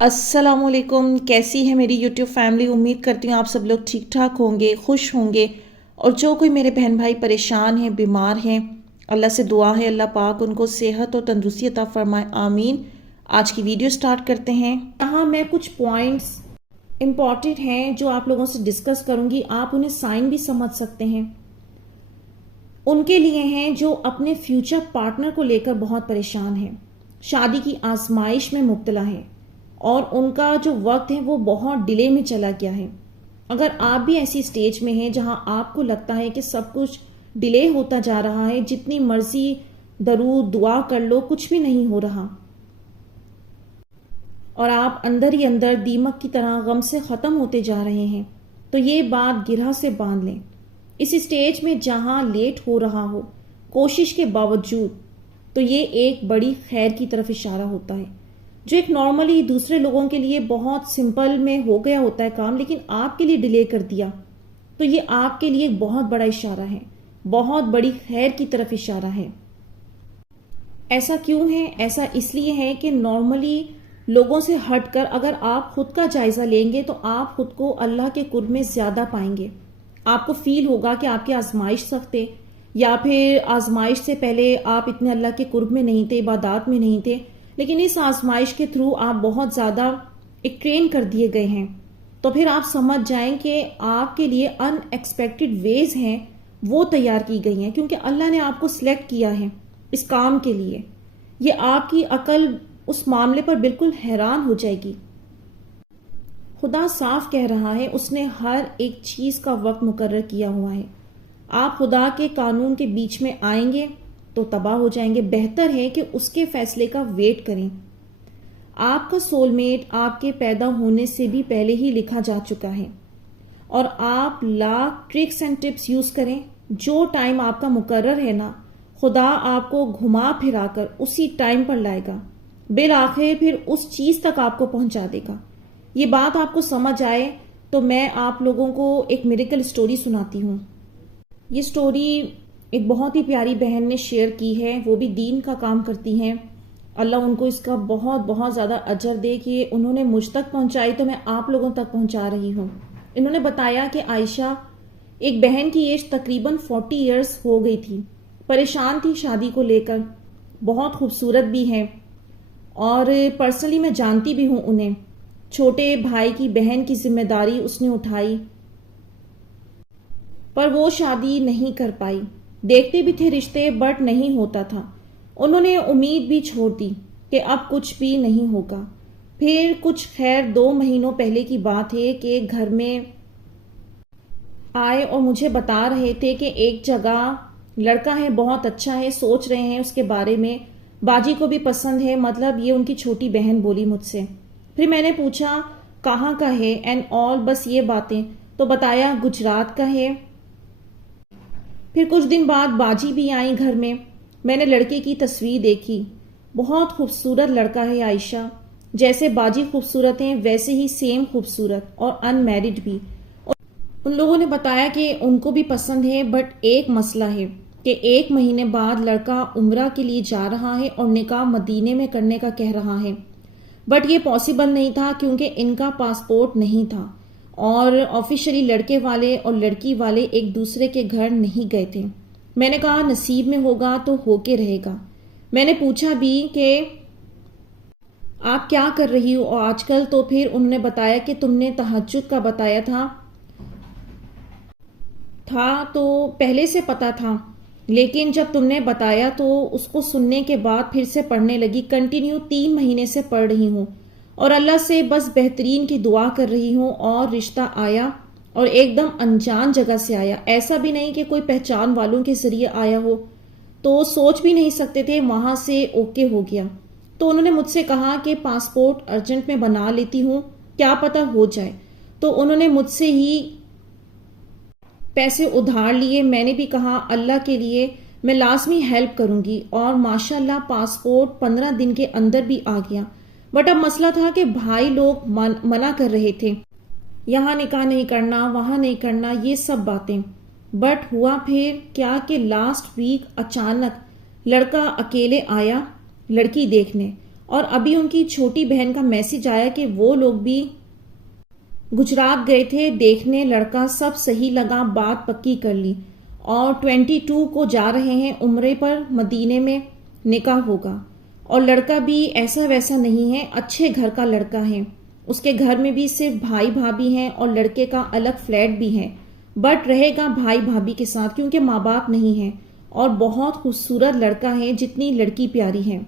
السلام علیکم، کیسی ہے میری یوٹیوب فیملی؟ امید کرتی ہوں آپ سب لوگ ٹھیک ٹھاک ہوں گے، خوش ہوں گے، اور جو کوئی میرے بہن بھائی پریشان ہیں، بیمار ہیں، اللہ سے دعا ہے اللہ پاک ان کو صحت اور تندرستی عطا فرمائے، آمین۔ آج کی ویڈیو سٹارٹ کرتے ہیں۔ یہاں میں کچھ پوائنٹس امپورٹنٹ ہیں جو آپ لوگوں سے ڈسکس کروں گی، آپ انہیں سائن بھی سمجھ سکتے ہیں۔ ان کے لیے ہیں جو اپنے فیوچر پارٹنر کو لے کر بہت پریشان ہیں، شادی کی آزمائش میں مبتلا ہیں، اور ان کا جو وقت ہے وہ بہت ڈیلے میں چلا گیا ہے۔ اگر آپ بھی ایسی سٹیج میں ہیں جہاں آپ کو لگتا ہے کہ سب کچھ ڈیلے ہوتا جا رہا ہے، جتنی مرضی درود دعا کر لو کچھ بھی نہیں ہو رہا، اور آپ اندر ہی اندر دیمک کی طرح غم سے ختم ہوتے جا رہے ہیں، تو یہ بات گرہ سے باندھ لیں۔ اس سٹیج میں جہاں لیٹ ہو رہا ہو کوشش کے باوجود، تو یہ ایک بڑی خیر کی طرف اشارہ ہوتا ہے۔ جو ایک نارملی دوسرے لوگوں کے لیے بہت سمپل میں ہو گیا ہوتا ہے کام، لیکن آپ کے لیے ڈیلے کر دیا، تو یہ آپ کے لیے ایک بہت بڑا اشارہ ہے، بہت بڑی خیر کی طرف اشارہ ہے۔ ایسا کیوں ہے؟ ایسا اس لیے ہے کہ نارملی لوگوں سے ہٹ کر اگر آپ خود کا جائزہ لیں گے تو آپ خود کو اللہ کے قرب میں زیادہ پائیں گے۔ آپ کو فیل ہوگا کہ آپ کی آزمائش سخت ہے، یا پھر آزمائش سے پہلے آپ اتنے اللہ کے قرب میں نہیں تھے، عبادات میں نہیں تھے، لیکن اس آزمائش کے تھرو آپ بہت زیادہ ایک ٹرین کر دیے گئے ہیں، تو پھر آپ سمجھ جائیں کہ آپ کے لیے ان ایکسپیکٹڈ ویز ہیں، وہ تیار کی گئی ہیں، کیونکہ اللہ نے آپ کو سلیکٹ کیا ہے اس کام کے لیے۔ یہ آپ کی عقل اس معاملے پر بالکل حیران ہو جائے گی۔ خدا صاف کہہ رہا ہے، اس نے ہر ایک چیز کا وقت مقرر کیا ہوا ہے۔ آپ خدا کے قانون کے بیچ میں آئیں گے تو تباہ ہو جائیں گے۔ بہتر ہے کہ اس کے فیصلے کا ویٹ کریں۔ آپ کا سول میٹ آپ کے پیدا ہونے سے بھی پہلے ہی لکھا جا چکا ہے، اور آپ lakh tricks and tips use کریں، جو ٹائم آپ کا مقرر ہے نا، خدا آپ کو گھما پھرا کر اسی ٹائم پر لائے گا، بالآخر پھر اس چیز تک آپ کو پہنچا دے گا۔ یہ بات آپ کو سمجھ آئے تو میں آپ لوگوں کو ایک میریکل سٹوری سناتی ہوں۔ یہ سٹوری ایک بہت ہی پیاری بہن نے شیئر کی ہے، وہ بھی دین کا کام کرتی ہیں، اللہ ان کو اس کا بہت بہت زیادہ اجر دے کہ انہوں نے مجھ تک پہنچائی تو میں آپ لوگوں تک پہنچا رہی ہوں۔ انہوں نے بتایا کہ عائشہ ایک بہن کی ایج تقریباً 40 ایئرس ہو گئی تھی، پریشان تھی شادی کو لے کر، بہت خوبصورت بھی ہیں، اور پرسنلی میں جانتی بھی ہوں انہیں۔ چھوٹے بھائی کی بہن کی ذمہ داری اس نے اٹھائی، پر وہ شادی نہیں کر پائی۔ دیکھتے بھی تھے رشتے، بٹ نہیں ہوتا تھا۔ انہوں نے امید بھی چھوڑ دی کہ اب کچھ بھی نہیں ہوگا۔ پھر کچھ خیر 2 مہینوں پہلے کی بات ہے کہ گھر میں آئے اور مجھے بتا رہے تھے کہ ایک جگہ لڑکا ہے، بہت اچھا ہے، سوچ رہے ہیں اس کے بارے میں، باجی کو بھی پسند ہے، مطلب یہ ان کی چھوٹی بہن بولی مجھ سے۔ پھر میں نے پوچھا کہاں کا ہے اینڈ آل، بس یہ باتیں، تو بتایا گجرات کا ہے۔ پھر کچھ دن بعد باجی بھی آئی گھر میں نے لڑکے کی تصویر دیکھی، بہت خوبصورت لڑکا ہے عائشہ، جیسے باجی خوبصورت ہیں ویسے ہی سیم خوبصورت، اور ان میرڈ بھی۔ ان لوگوں نے بتایا کہ ان کو بھی پسند ہے، بٹ ایک مسئلہ ہے کہ 1 مہینے بعد لڑکا عمرہ کے لیے جا رہا ہے اور نکاح مدینے میں کرنے کا کہہ رہا ہے، بٹ یہ پاسبل نہیں تھا کیونکہ ان کا پاسپورٹ نہیں تھا، اور آفیشلی لڑکے والے اور لڑکی والے ایک دوسرے کے گھر نہیں گئے تھے۔ میں نے کہا نصیب میں ہوگا تو ہو کے رہے گا۔ میں نے پوچھا بھی کہ آپ کیا کر رہی ہو آج کل، تو پھر انہوں نے بتایا کہ تم نے تہجد کا بتایا تھا تو پہلے سے پتا تھا، لیکن جب تم نے بتایا تو اس کو سننے کے بعد پھر سے پڑھنے لگی، کنٹینیو 3 مہینے سے پڑھ رہی ہوں، اور اللہ سے بس بہترین کی دعا کر رہی ہوں، اور رشتہ آیا، اور ایک دم انجان جگہ سے آیا، ایسا بھی نہیں کہ کوئی پہچان والوں کے ذریعے آیا ہو، تو سوچ بھی نہیں سکتے تھے، وہاں سے اوکے ہو گیا۔ تو انہوں نے مجھ سے کہا کہ پاسپورٹ ارجنٹ میں بنا لیتی ہوں، کیا پتا ہو جائے، تو انہوں نے مجھ سے ہی پیسے ادھار لیے۔ میں نے بھی کہا اللہ کے لیے میں لازمی ہیلپ کروں گی، اور ماشاءاللہ پاسپورٹ 15 دن کے اندر بھی آ گیا۔ بٹ اب مسئلہ تھا کہ بھائی لوگ منع کر رہے تھے، یہاں نکاح نہیں کرنا، وہاں نہیں کرنا، یہ سب باتیں۔ بٹ ہوا پھر کیا کہ لاسٹ ویک اچانک لڑکا اکیلے آیا لڑکی دیکھنے، اور ابھی ان کی چھوٹی بہن کا میسج آیا کہ وہ لوگ بھی گجرات گئے تھے دیکھنے، لڑکا سب صحیح لگا، بات پکی کر لی اور 22 کو جا رہے ہیں عمرے پر، مدینے میں نکاح ہوگا۔ اور لڑکا بھی ایسا ویسا نہیں ہے، اچھے گھر کا لڑکا ہے، اس کے گھر میں بھی صرف بھائی بھابھی ہیں اور لڑکے کا الگ فلیٹ بھی ہے، بٹ رہے گا بھائی بھابھی کے ساتھ کیونکہ ماں باپ نہیں ہیں، اور بہت خوبصورت لڑکا ہے جتنی لڑکی پیاری ہے۔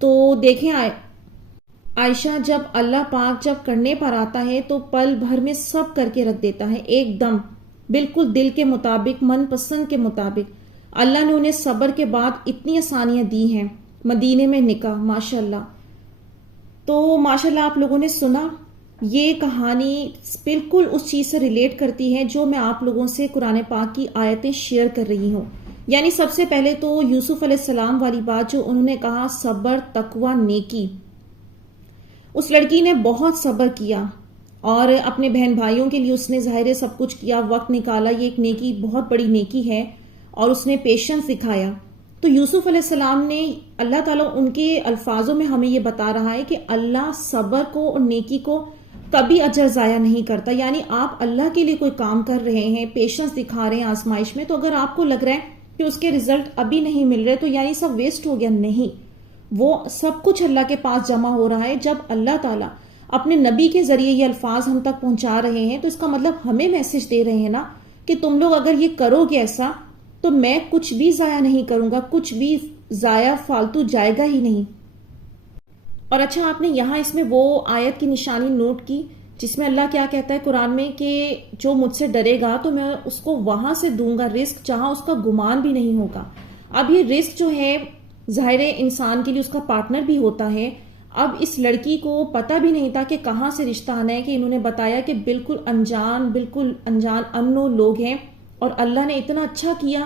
تو دیکھیں عائشہ، جب اللہ پاک جب کرنے پر آتا ہے تو پل بھر میں سب کر کے رکھ دیتا ہے، ایک دم بالکل دل کے مطابق، من پسند کے مطابق۔ اللہ نے انہیں صبر کے بعد اتنی آسانیاں دی ہیں، مدینے میں نکاح، ماشاءاللہ۔ تو ماشاءاللہ آپ لوگوں نے سنا، یہ کہانی بالکل اس چیز سے ریلیٹ کرتی ہے جو میں آپ لوگوں سے قرآن پاک کی آیتیں شیئر کر رہی ہوں۔ یعنی سب سے پہلے تو یوسف علیہ السلام والی بات جو انہوں نے کہا، صبر، تقوی، نیکی۔ اس لڑکی نے بہت صبر کیا اور اپنے بہن بھائیوں کے لیے اس نے ظاہر سب کچھ کیا، وقت نکالا، یہ ایک نیکی، بہت بڑی نیکی ہے، اور اس نے پیشنس دکھایا۔ تو یوسف علیہ السلام نے، اللہ تعالیٰ ان کے الفاظوں میں ہمیں یہ بتا رہا ہے کہ اللہ صبر کو اور نیکی کو کبھی اجر ضائع نہیں کرتا۔ یعنی آپ اللہ کے لیے کوئی کام کر رہے ہیں، پیشنس دکھا رہے ہیں آزمائش میں، تو اگر آپ کو لگ رہا ہے کہ اس کے رزلٹ ابھی نہیں مل رہے تو یعنی سب ویسٹ ہو گیا، نہیں، وہ سب کچھ اللہ کے پاس جمع ہو رہا ہے۔ جب اللہ تعالیٰ اپنے نبی کے ذریعے یہ الفاظ ہم تک پہنچا رہے ہیں تو اس کا مطلب ہمیں میسج دے رہے ہیں نا کہ تم لوگ اگر یہ کرو گے ایسا تو میں کچھ بھی ضائع نہیں کروں گا، کچھ بھی ضائع فالتو جائے گا ہی نہیں۔ اور اچھا، آپ نے یہاں اس میں وہ آیت کی نشانی نوٹ کی جس میں اللہ کیا کہتا ہے قرآن میں کہ جو مجھ سے ڈرے گا تو میں اس کو وہاں سے دوں گا رزق جہاں اس کا گمان بھی نہیں ہوگا۔ اب یہ رزق جو ہے ظاہر انسان کے لیے اس کا پارٹنر بھی ہوتا ہے۔ اب اس لڑکی کو پتہ بھی نہیں تھا کہ کہاں سے رشتہ آنا ہے، کہ انہوں نے بتایا کہ بالکل انجان انو لوگ ہیں، اور اللہ نے اتنا اچھا کیا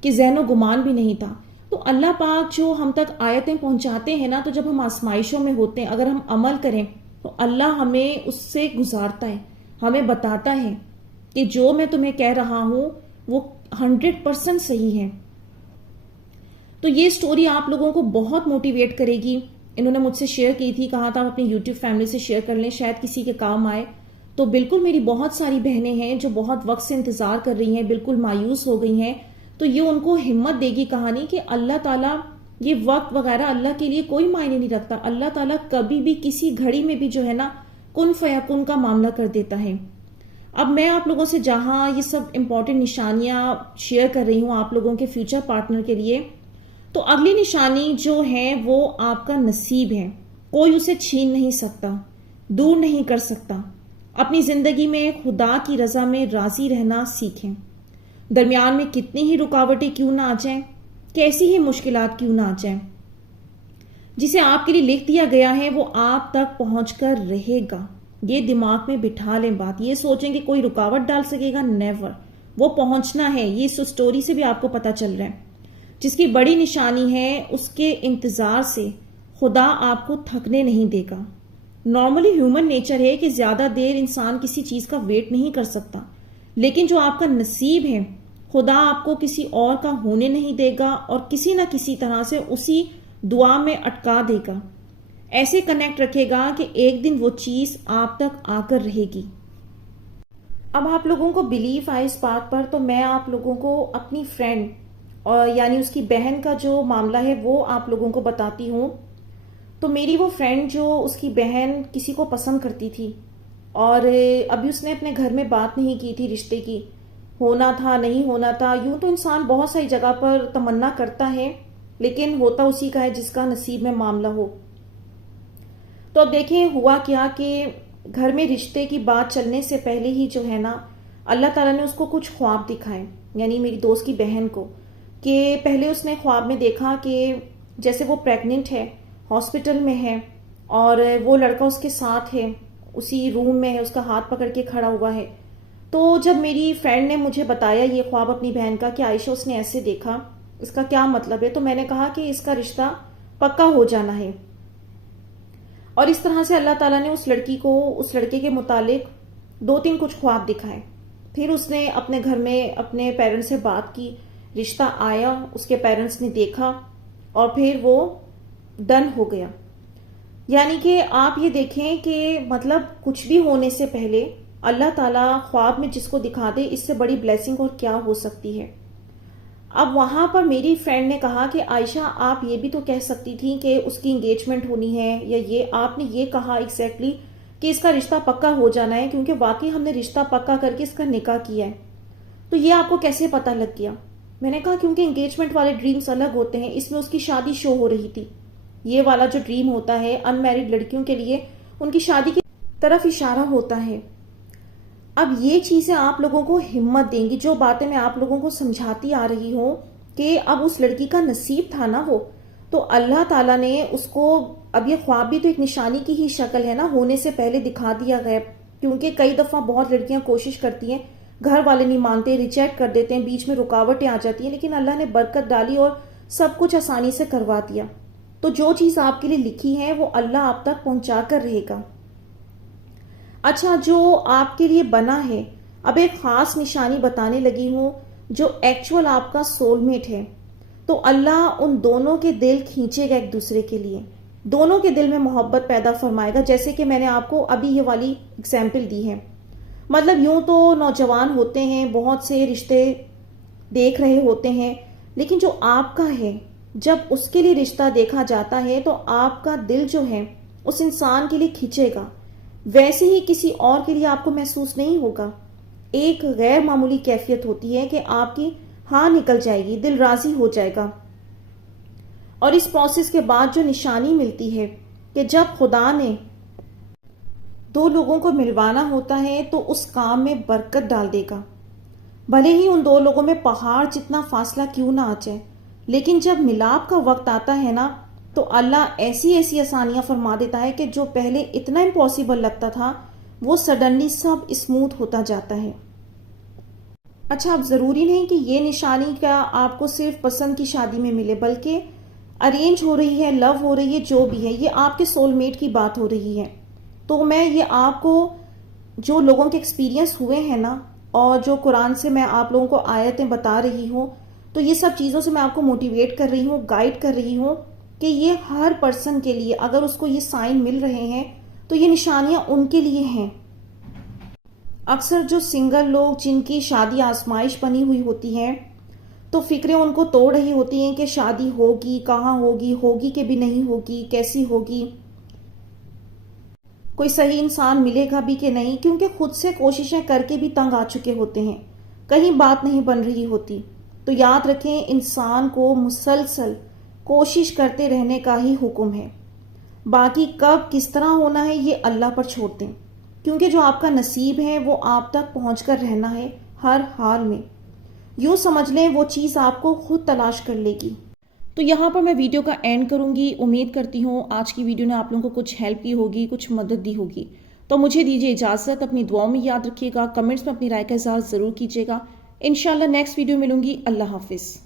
کہ ذہن و گمان بھی نہیں تھا۔ تو اللہ پاک جو ہم تک آیتیں پہنچاتے ہیں نا، تو جب ہم آزمائشوں میں ہوتے ہیں اگر ہم عمل کریں تو اللہ ہمیں اس سے گزارتا ہے، ہمیں بتاتا ہے کہ جو میں تمہیں کہہ رہا ہوں وہ 100% صحیح ہے۔ تو یہ سٹوری آپ لوگوں کو بہت موٹیویٹ کرے گی۔ انہوں نے مجھ سے شیئر کی تھی، کہا تھا اپنی یوٹیوب فیملی سے شیئر کر لیں، شاید کسی کے کام آئے۔ تو بالکل میری بہت ساری بہنیں ہیں جو بہت وقت سے انتظار کر رہی ہیں، بالکل مایوس ہو گئی ہیں، تو یہ ان کو ہمت دے گی کہانی کہ اللہ تعالیٰ یہ وقت وغیرہ اللہ کے لیے کوئی معنی نہیں رکھتا۔ اللہ تعالیٰ کبھی بھی کسی گھڑی میں بھی جو ہے نا کن فیکن کا معاملہ کر دیتا ہے۔ اب میں آپ لوگوں سے جہاں یہ سب امپورٹنٹ نشانیاں شیئر کر رہی ہوں آپ لوگوں کے فیوچر پارٹنر کے لیے، تو اگلی نشانی جو ہے وہ آپ کا نصیب ہے، کوئی اسے چھین نہیں سکتا، دور نہیں کر سکتا۔ اپنی زندگی میں خدا کی رضا میں راضی رہنا سیکھیں، درمیان میں کتنی ہی رکاوٹیں کیوں نہ آ جائیں، کیسی ہی مشکلات کیوں نہ آ جائیں، جسے آپ کے لیے لکھ دیا گیا ہے وہ آپ تک پہنچ کر رہے گا۔ یہ دماغ میں بٹھا لیں بات، یہ سوچیں کہ کوئی رکاوٹ ڈال سکے گا، نیور، وہ پہنچنا ہے۔ یہ اس سٹوری سے بھی آپ کو پتا چل رہا ہے۔ جس کی بڑی نشانی ہے اس کے انتظار سے خدا آپ کو تھکنے نہیں دے گا۔ نارملی ہیومن نیچر ہے کہ زیادہ دیر انسان کسی چیز کا ویٹ نہیں کر سکتا، لیکن جو آپ کا نصیب ہے خدا آپ کو کسی اور کا ہونے نہیں دے گا، اور کسی نہ کسی طرح سے اسی دعا میں اٹکا دے گا، ایسے کنیکٹ رکھے گا کہ ایک دن وہ چیز آپ تک آ کر رہے گی۔ اب آپ لوگوں کو بلیف آئے اس بات پر، تو میں آپ لوگوں کو اپنی فرینڈ اور یعنی اس کی بہن کا جو معاملہ ہے وہ آپ لوگوں کو بتاتی ہوں۔ تو میری وہ فرینڈ جو اس کی بہن کسی کو پسند کرتی تھی، اور ابھی اس نے اپنے گھر میں بات نہیں کی تھی رشتے کی، ہونا تھا نہیں ہونا تھا، یوں تو انسان بہت ساری جگہ پر تمنا کرتا ہے لیکن ہوتا اسی کا ہے جس کا نصیب میں معاملہ ہو۔ تو اب دیکھیں ہوا کیا کہ گھر میں رشتے کی بات چلنے سے پہلے ہی جو ہے نا اللہ تعالیٰ نے اس کو کچھ خواب دکھائے، یعنی میری دوست کی بہن کو، کہ پہلے اس نے خواب میں دیکھا کہ جیسے وہ پریگننٹ ہے، ہاسپٹل میں ہے، اور وہ لڑکا اس کے ساتھ ہے، اسی روم میں ہے، اس کا ہاتھ پکڑ کے کھڑا ہوا ہے۔ تو جب میری فرینڈ نے مجھے بتایا یہ خواب اپنی بہن کا کہ عائشہ اس نے ایسے دیکھا، اس کا کیا مطلب ہے، تو میں نے کہا کہ اس کا رشتہ پکا ہو جانا ہے۔ اور اس طرح سے اللہ تعالیٰ نے اس لڑکی کو اس لڑکے کے متعلق 2-3 کچھ خواب دکھائے۔ پھر اس نے اپنے گھر میں اپنے پیرنٹس سے بات کی، رشتہ آیا، اس کے پیرنٹس نے دیکھا، اور پھر وہ ڈن ہو گیا۔ یعنی کہ آپ یہ دیکھیں کہ مطلب کچھ بھی ہونے سے پہلے اللہ تعالیٰ خواب میں جس کو دکھا دے، اس سے بڑی بلیسنگ اور کیا ہو سکتی ہے۔ اب وہاں پر میری فرینڈ نے کہا کہ عائشہ آپ یہ بھی تو کہہ سکتی تھی کہ اس کی انگیجمنٹ ہونی ہے، یا یہ آپ نے یہ کہا ایگزیکٹلی کہ اس کا رشتہ پکا ہو جانا ہے، کیونکہ واقعی ہم نے رشتہ پکا کر کے اس کا نکاح کیا ہے، تو یہ آپ کو کیسے پتہ لگ گیا؟ میں نے کہا کیونکہ انگیجمنٹ والے ڈریمز الگ ہوتے ہیں، اس میں اس کی شادی شو ہو رہی تھی۔ یہ والا جو ڈریم ہوتا ہے ان میرڈ لڑکیوں کے لیے، ان کی شادی کی طرف اشارہ ہوتا ہے۔ اب یہ چیزیں آپ لوگوں کو ہمت دیں گی، جو باتیں میں آپ لوگوں کو سمجھاتی آ رہی ہوں کہ اب اس لڑکی کا نصیب تھا نا وہ، تو اللہ تعالیٰ نے اس کو، اب یہ خواب بھی تو ایک نشانی کی ہی شکل ہے نا، ہونے سے پہلے دکھا دیا غیب، کیونکہ کئی دفعہ بہت لڑکیاں کوشش کرتی ہیں، گھر والے نہیں مانتے، ریجیکٹ کر دیتے ہیں، بیچ میں رکاوٹیں آ جاتی ہیں، لیکن اللہ نے برکت ڈالی اور سب کچھ آسانی سے کروا دیا۔ تو جو چیز آپ کے لیے لکھی ہے وہ اللہ آپ تک پہنچا کر رہے گا۔ اچھا، جو آپ کے لیے بنا ہے، اب ایک خاص نشانی بتانے لگی ہوں جو ایکچول آپ کا سول میٹ ہے، تو اللہ ان دونوں کے دل کھینچے گا ایک دوسرے کے لیے، دونوں کے دل میں محبت پیدا فرمائے گا، جیسے کہ میں نے آپ کو ابھی یہ والی اگزامپل دی ہے۔ مطلب یوں تو نوجوان ہوتے ہیں، بہت سے رشتے دیکھ رہے ہوتے ہیں، لیکن جو آپ کا ہے، جب اس کے لیے رشتہ دیکھا جاتا ہے تو آپ کا دل جو ہے اس انسان کے لیے کھینچے گا، ویسے ہی کسی اور کے لیے آپ کو محسوس نہیں ہوگا۔ ایک غیر معمولی کیفیت ہوتی ہے کہ آپ کی ہاں نکل جائے گی، دل راضی ہو جائے گا۔ اور اس پروسیس کے بعد جو نشانی ملتی ہے کہ جب خدا نے دو لوگوں کو ملوانا ہوتا ہے تو اس کام میں برکت ڈال دے گا، بھلے ہی ان دو لوگوں میں پہاڑ جتنا فاصلہ کیوں نہ آ جائے، لیکن جب ملاپ کا وقت آتا ہے نا تو اللہ ایسی ایسی آسانیاں فرما دیتا ہے کہ جو پہلے اتنا امپاسبل لگتا تھا وہ سڈنلی سب اسموتھ ہوتا جاتا ہے۔ اچھا، اب ضروری نہیں کہ یہ نشانی کا آپ کو صرف پسند کی شادی میں ملے، بلکہ ارینج ہو رہی ہے، لو ہو رہی ہے، جو بھی ہے، یہ آپ کے سول میٹ کی بات ہو رہی ہے۔ تو میں یہ آپ کو جو لوگوں کے ایکسپیرینس ہوئے ہیں نا، اور جو قرآن سے میں آپ لوگوں کو آیتیں بتا رہی ہوں، تو یہ سب چیزوں سے میں آپ کو موٹیویٹ کر رہی ہوں، گائیڈ کر رہی ہوں کہ یہ ہر پرسن کے لیے، اگر اس کو یہ سائن مل رہے ہیں تو یہ نشانیاں ان کے لیے ہیں۔ اکثر جو سنگل لوگ جن کی شادی آزمائش بنی ہوئی ہوتی ہے، تو فکریں ان کو توڑ رہی ہوتی ہیں کہ شادی ہوگی کہاں ہوگی، ہوگی کہ بھی نہیں ہوگی، کیسی ہوگی، کوئی صحیح انسان ملے گا بھی کہ نہیں، کیونکہ خود سے کوششیں کر کے بھی تنگ آ چکے ہوتے ہیں، کہیں بات نہیں بن رہی ہوتی۔ تو یاد رکھیں، انسان کو مسلسل کوشش کرتے رہنے کا ہی حکم ہے، باقی کب کس طرح ہونا ہے یہ اللہ پر چھوڑ دیں، کیونکہ جو آپ کا نصیب ہے وہ آپ تک پہنچ کر رہنا ہے ہر حال میں۔ یوں سمجھ لیں وہ چیز آپ کو خود تلاش کر لے گی۔ تو یہاں پر میں ویڈیو کا اینڈ کروں گی۔ امید کرتی ہوں آج کی ویڈیو نے آپ لوگوں کو کچھ ہیلپ کی ہوگی، کچھ مدد دی ہوگی۔ تو مجھے دیجیے اجازت، اپنی دعاؤں میں یاد رکھیے گا، کمنٹس میں اپنی رائے کا اظہار ضرور کیجیے گا۔ انشاءاللہ نیکسٹ ویڈیو ملوں گی۔ اللہ حافظ۔